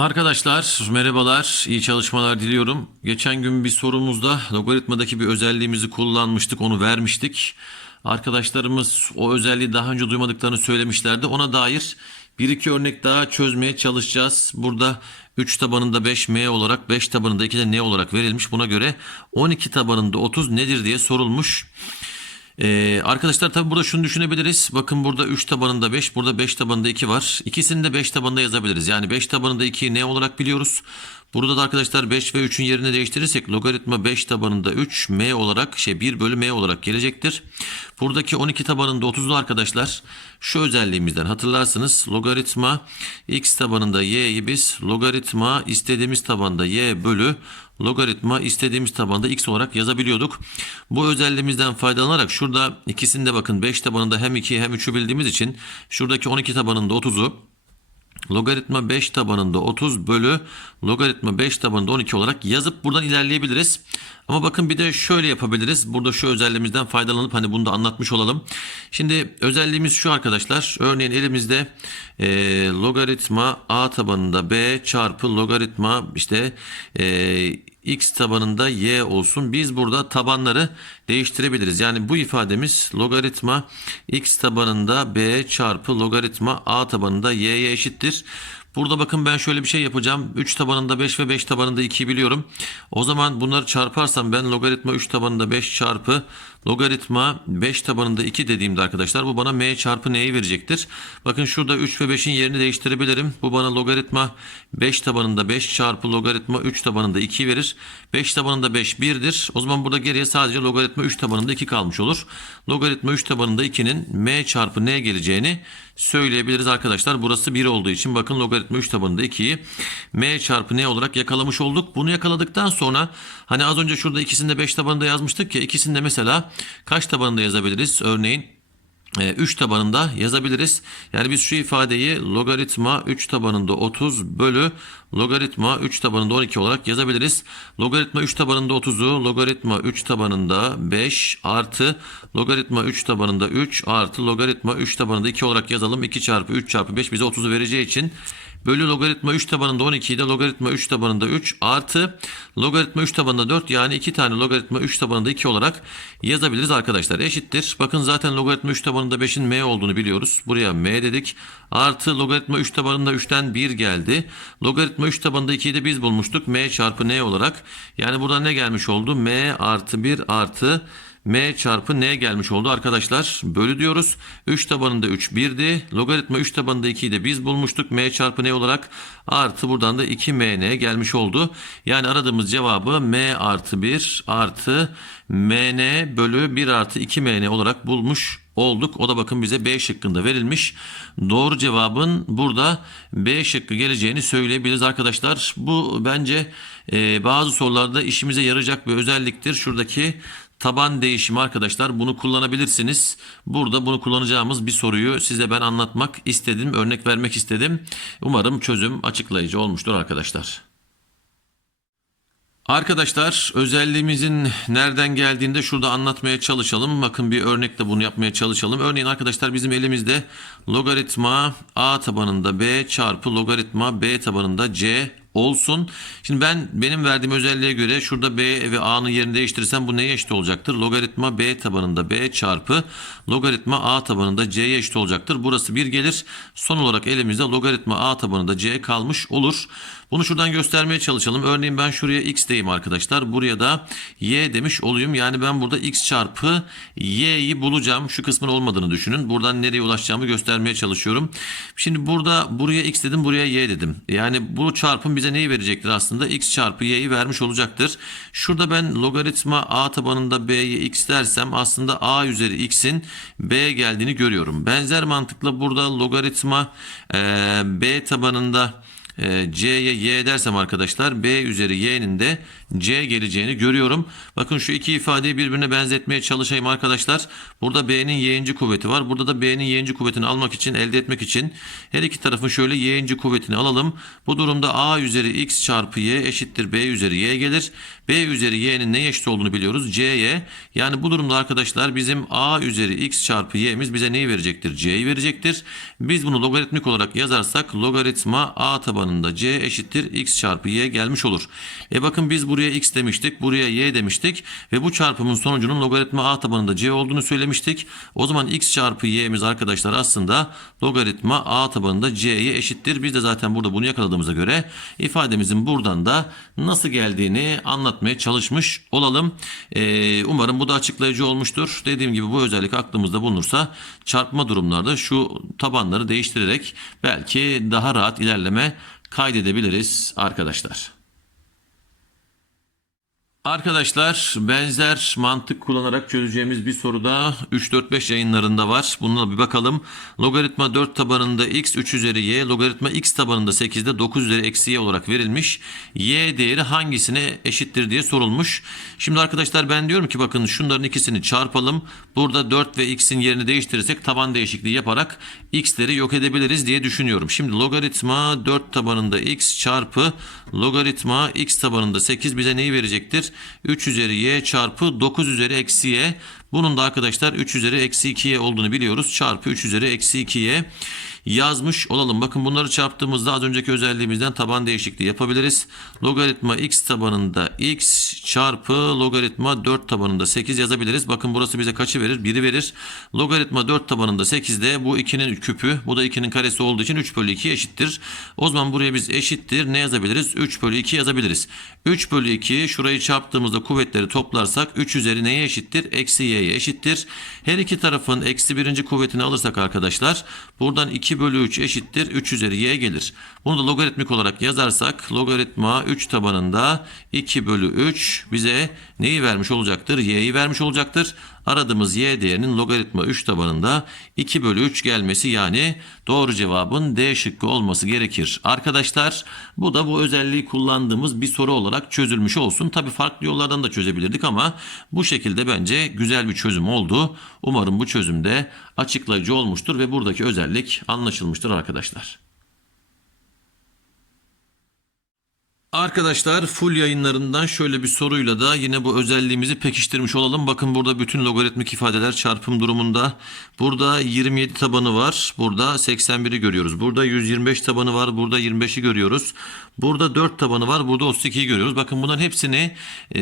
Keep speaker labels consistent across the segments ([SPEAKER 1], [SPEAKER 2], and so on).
[SPEAKER 1] Arkadaşlar merhabalar, iyi çalışmalar diliyorum. Geçen gün bir sorumuzda logaritmadaki bir özelliğimizi kullanmıştık, onu vermiştik. Arkadaşlarımız o özelliği daha önce duymadıklarını söylemişlerdi. Ona dair bir iki örnek daha çözmeye çalışacağız. Burada 3 tabanında 5m olarak 5 tabanında 2 de n olarak verilmiş. Buna göre 12 tabanında 30 nedir diye sorulmuş. Ee, arkadaşlar tabi burada şunu düşünebiliriz. Bakın burada 3 tabanında 5, burada 5 tabanında 2 var. İkisini de 5 tabanında yazabiliriz. Yani 5 tabanında 2'yi ne olarak biliyoruz? Burada da arkadaşlar 5 ve 3'ün yerini değiştirirsek logaritma 5 tabanında 3 m olarak şey 1 bölü m olarak gelecektir. Buradaki 12 tabanında 30'lu arkadaşlar şu özelliğimizden hatırlarsınız. Logaritma x tabanında y'yi biz logaritma istediğimiz tabanda y bölü logaritma istediğimiz tabanda x olarak yazabiliyorduk. Bu özelliğimizden faydalanarak şurada ikisini de bakın 5 tabanında hem 2'yi hem 3'ü bildiğimiz için şuradaki 12 tabanında 30'u logaritma 5 tabanında 30 bölü logaritma 5 tabanında 12 olarak yazıp buradan ilerleyebiliriz. Ama bakın bir de şöyle yapabiliriz. Burada şu özelliğimizden faydalanıp hani bunu da anlatmış olalım. Şimdi özelliğimiz şu arkadaşlar. Örneğin elimizde e, logaritma a tabanında b çarpı logaritma işte e, x tabanında y olsun. Biz burada tabanları değiştirebiliriz. Yani bu ifademiz logaritma x tabanında b çarpı logaritma a tabanında y'ye eşittir. Burada bakın ben şöyle bir şey yapacağım. 3 tabanında 5 ve 5 tabanında 2'yi biliyorum. O zaman bunları çarparsam ben logaritma 3 tabanında 5 çarpı logaritma 5 tabanında 2 dediğimde arkadaşlar bu bana m çarpı n'yi verecektir. Bakın şurada 3 ve 5'in yerini değiştirebilirim. Bu bana logaritma 5 tabanında 5 çarpı logaritma 3 tabanında 2 verir. 5 tabanında 5 1'dir. O zaman burada geriye sadece logaritma 3 tabanında 2 kalmış olur. Logaritma 3 tabanında 2'nin m çarpı n geleceğini söyleyebiliriz arkadaşlar. Burası 1 olduğu için bakın logaritma 3 tabanında 2'yi m çarpı n olarak yakalamış olduk. Bunu yakaladıktan sonra hani az önce şurada ikisinde 5 tabanında yazmıştık ya ikisinde mesela kaç tabanında yazabiliriz? Örneğin 3 tabanında yazabiliriz. Yani biz şu ifadeyi logaritma 3 tabanında 30 bölü logaritma 3 tabanında 12 olarak yazabiliriz. Logaritma 3 tabanında 30'u logaritma 3 tabanında 5 artı logaritma 3 tabanında 3 artı logaritma 3 tabanında 2 olarak yazalım. 2 çarpı 3 çarpı 5 bize 30'u vereceği için bölü logaritma 3 tabanında 12'yi de logaritma 3 tabanında 3 artı logaritma 3 tabanında 4 yani 2 tane logaritma 3 tabanında 2 olarak yazabiliriz arkadaşlar. Eşittir. Bakın zaten logaritma 3 tabanında 5'in m olduğunu biliyoruz. Buraya m dedik. Artı logaritma 3 tabanında 3'ten 1 geldi. Logaritma 3 tabanında 2'yi de biz bulmuştuk. m çarpı n olarak. Yani buradan ne gelmiş oldu? m artı 1 artı m çarpı n gelmiş oldu arkadaşlar. Bölü diyoruz. 3 tabanında 3 1'di. Logaritma 3 tabanında 2'yi de biz bulmuştuk. m çarpı n olarak artı buradan da 2mn gelmiş oldu. Yani aradığımız cevabı m artı 1 artı mn bölü 1 artı 2mn olarak bulmuş olduk. O da bakın bize B şıkkında verilmiş. Doğru cevabın burada B şıkkı geleceğini söyleyebiliriz arkadaşlar. Bu bence e, bazı sorularda işimize yarayacak bir özelliktir. Şuradaki taban değişimi arkadaşlar bunu kullanabilirsiniz. Burada bunu kullanacağımız bir soruyu size ben anlatmak istedim. Örnek vermek istedim. Umarım çözüm açıklayıcı olmuştur arkadaşlar. Arkadaşlar özelliğimizin nereden geldiğinde şurada anlatmaya çalışalım. Bakın bir örnekle bunu yapmaya çalışalım. Örneğin arkadaşlar bizim elimizde logaritma a tabanında b çarpı logaritma b tabanında c olsun. Şimdi ben benim verdiğim özelliğe göre şurada b ve a'nın yerini değiştirirsem bu neye eşit olacaktır? Logaritma b tabanında b çarpı logaritma a tabanında c'ye eşit olacaktır. Burası 1 gelir. Son olarak elimizde logaritma a tabanında c kalmış olur. Bunu şuradan göstermeye çalışalım. Örneğin ben şuraya x deyim arkadaşlar. Buraya da y demiş olayım. Yani ben burada x çarpı y'yi bulacağım. Şu kısmın olmadığını düşünün. Buradan nereye ulaşacağımı göstermeye çalışıyorum. Şimdi burada buraya x dedim buraya y dedim. Yani bu çarpım bize neyi verecektir aslında? x çarpı y'yi vermiş olacaktır. Şurada ben logaritma a tabanında b'ye x dersem aslında a üzeri x'in b geldiğini görüyorum. Benzer mantıkla burada logaritma e, b tabanında C'ye Y dersem arkadaşlar B üzeri Y'nin de C geleceğini görüyorum. Bakın şu iki ifadeyi birbirine benzetmeye çalışayım arkadaşlar. Burada B'nin Y'inci kuvveti var. Burada da B'nin Y'inci kuvvetini almak için elde etmek için her iki tarafın şöyle Y'inci kuvvetini alalım. Bu durumda A üzeri X çarpı Y eşittir B üzeri Y gelir. B üzeri Y'nin ne eşit olduğunu biliyoruz. C'ye yani bu durumda arkadaşlar bizim A üzeri X çarpı Y'miz bize neyi verecektir? C'yi verecektir. Biz bunu logaritmik olarak yazarsak logaritma A tabanı tabanında c eşittir x çarpı y gelmiş olur. E bakın biz buraya x demiştik, buraya y demiştik ve bu çarpımın sonucunun logaritma a tabanında c olduğunu söylemiştik. O zaman x çarpı y'miz arkadaşlar aslında logaritma a tabanında c'ye eşittir. Biz de zaten burada bunu yakaladığımıza göre ifademizin buradan da nasıl geldiğini anlatmaya çalışmış olalım. Ee, umarım bu da açıklayıcı olmuştur. Dediğim gibi bu özellik aklımızda bulunursa çarpma durumlarda şu tabanları değiştirerek belki daha rahat ilerleme kaydedebiliriz arkadaşlar. Arkadaşlar benzer mantık kullanarak çözeceğimiz bir soruda 3-4-5 yayınlarında var. Bununla bir bakalım. Logaritma 4 tabanında x 3 üzeri y, logaritma x tabanında 8'de 9 üzeri eksi y olarak verilmiş. y değeri hangisine eşittir diye sorulmuş. Şimdi arkadaşlar ben diyorum ki bakın şunların ikisini çarpalım. Burada 4 ve x'in yerini değiştirirsek taban değişikliği yaparak x'leri yok edebiliriz diye düşünüyorum. Şimdi logaritma 4 tabanında x çarpı logaritma x tabanında 8 bize neyi verecektir? 3 üzeri y çarpı 9 üzeri eksi y. Bunun da arkadaşlar 3 üzeri eksi 2y olduğunu biliyoruz. Çarpı 3 üzeri eksi 2y yazmış olalım. Bakın bunları çarptığımızda az önceki özelliğimizden taban değişikliği yapabiliriz. Logaritma x tabanında x çarpı logaritma 4 tabanında 8 yazabiliriz. Bakın burası bize kaçı verir? 1'i verir. Logaritma 4 tabanında 8'de bu 2'nin küpü bu da 2'nin karesi olduğu için 3 bölü 2 eşittir. O zaman buraya biz eşittir ne yazabiliriz? 3 bölü 2 yazabiliriz. 3 bölü 2 şurayı çarptığımızda kuvvetleri toplarsak 3 üzeri neye eşittir? Eksi y'ye eşittir. Her iki tarafın eksi birinci kuvvetini alırsak arkadaşlar buradan 2 bölü 3 eşittir 3 üzeri y gelir. Bunu da logaritmik olarak yazarsak logaritma 3 tabanında 2 bölü 3 bize neyi vermiş olacaktır? y'yi vermiş olacaktır. Aradığımız y değerinin logaritma 3 tabanında 2 bölü 3 gelmesi yani doğru cevabın D şıkkı olması gerekir. Arkadaşlar bu da bu özelliği kullandığımız bir soru olarak çözülmüş olsun. Tabi farklı yollardan da çözebilirdik ama bu şekilde bence güzel bir çözüm oldu. Umarım bu çözümde açıklayıcı olmuştur ve buradaki özellik anlaşılmıştır arkadaşlar. Arkadaşlar full yayınlarından şöyle bir soruyla da yine bu özelliğimizi pekiştirmiş olalım. Bakın burada bütün logaritmik ifadeler çarpım durumunda. Burada 27 tabanı var. Burada 81'i görüyoruz. Burada 125 tabanı var. Burada 25'i görüyoruz. Burada 4 tabanı var. Burada 32'yi görüyoruz. Bakın bunların hepsini e,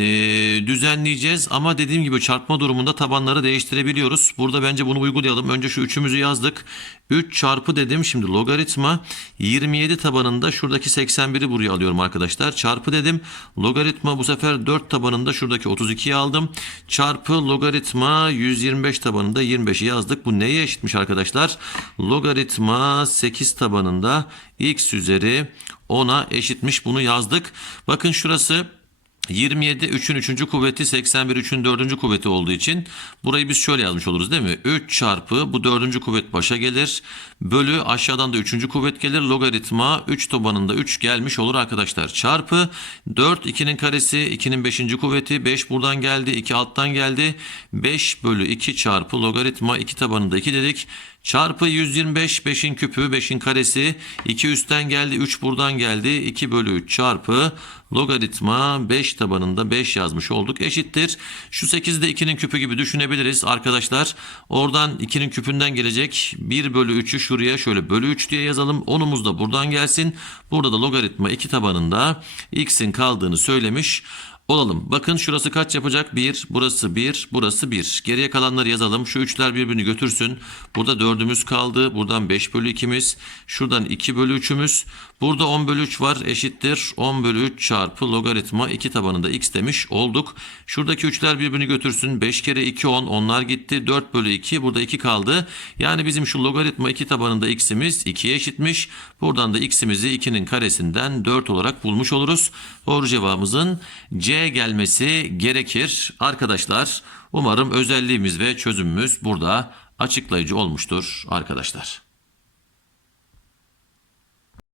[SPEAKER 1] düzenleyeceğiz. Ama dediğim gibi çarpma durumunda tabanları değiştirebiliyoruz. Burada bence bunu uygulayalım. Önce şu üçümüzü yazdık. 3 çarpı dedim. Şimdi logaritma 27 tabanında şuradaki 81'i buraya alıyorum arkadaşlar. Çarpı dedim. Logaritma bu sefer 4 tabanında şuradaki 32'yi aldım. Çarpı logaritma 125 tabanında 25'i yazdık. Bu neye eşitmiş arkadaşlar? Logaritma 8 tabanında x üzeri 10'a eşitmiş. Bunu yazdık. Bakın şurası 27 3'ün 3. kuvveti 81 3'ün 4. kuvveti olduğu için burayı biz şöyle yazmış oluruz değil mi? 3 çarpı bu 4. kuvvet başa gelir. Bölü aşağıdan da 3. kuvvet gelir. Logaritma 3 tabanında 3 gelmiş olur arkadaşlar. Çarpı 4 2'nin karesi 2'nin 5. kuvveti 5 buradan geldi 2 alttan geldi. 5 bölü 2 çarpı logaritma 2 tabanında 2 dedik. Çarpı 125 5'in küpü 5'in karesi 2 üstten geldi 3 buradan geldi 2 bölü 3 çarpı logaritma 5 tabanında 5 yazmış olduk eşittir. Şu 8'i de 2'nin küpü gibi düşünebiliriz arkadaşlar. Oradan 2'nin küpünden gelecek 1 bölü 3'ü şuraya şöyle bölü 3 diye yazalım. 10'umuz da buradan gelsin. Burada da logaritma 2 tabanında x'in kaldığını söylemiş olalım. Bakın şurası kaç yapacak? 1, burası 1, burası 1. Geriye kalanları yazalım. Şu üçler birbirini götürsün. Burada 4'ümüz kaldı. Buradan 5 bölü 2'miz. Şuradan 2 bölü 3'ümüz. Burada 10 bölü 3 var eşittir. 10 bölü 3 çarpı logaritma 2 tabanında x demiş olduk. Şuradaki üçler birbirini götürsün. 5 kere 2 10 onlar gitti. 4 bölü 2 burada 2 kaldı. Yani bizim şu logaritma 2 tabanında x'imiz 2'ye eşitmiş. Buradan da x'imizi 2'nin karesinden 4 olarak bulmuş oluruz. Doğru cevabımızın C gelmesi gerekir. Arkadaşlar umarım özelliğimiz ve çözümümüz burada açıklayıcı olmuştur arkadaşlar.